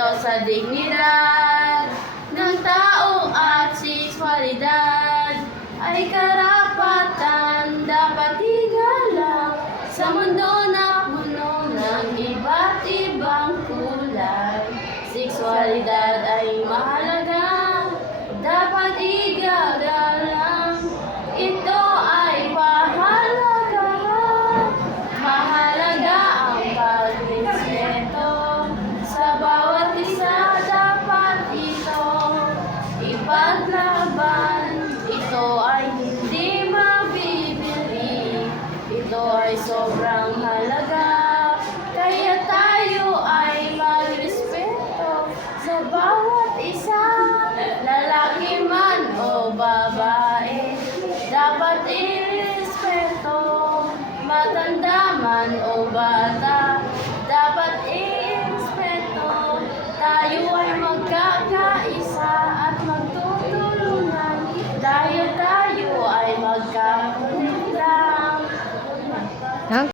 respeto sa dignidad ng tao at sexualidad ay karapatan dapat igalang sa mundo na puno ng iba't ibang kulay. Sexualidad ay mahalaga, dapat igagalang. Ito ay pahalaga, mahalaga ang pagrespeto sa bawat isa. Dapat ito ipaglaban. Ito ay hindi mabibili. Ito ay sobrang halaga. Kaya tayo ay magrespeto sa bawat isa. Lalaki man o babae, dapat irespeto. Matanda man o bata, dapat irespeto. Tayo ay magkakaisa at magtutulungan dahil tayo ay magkakonekta.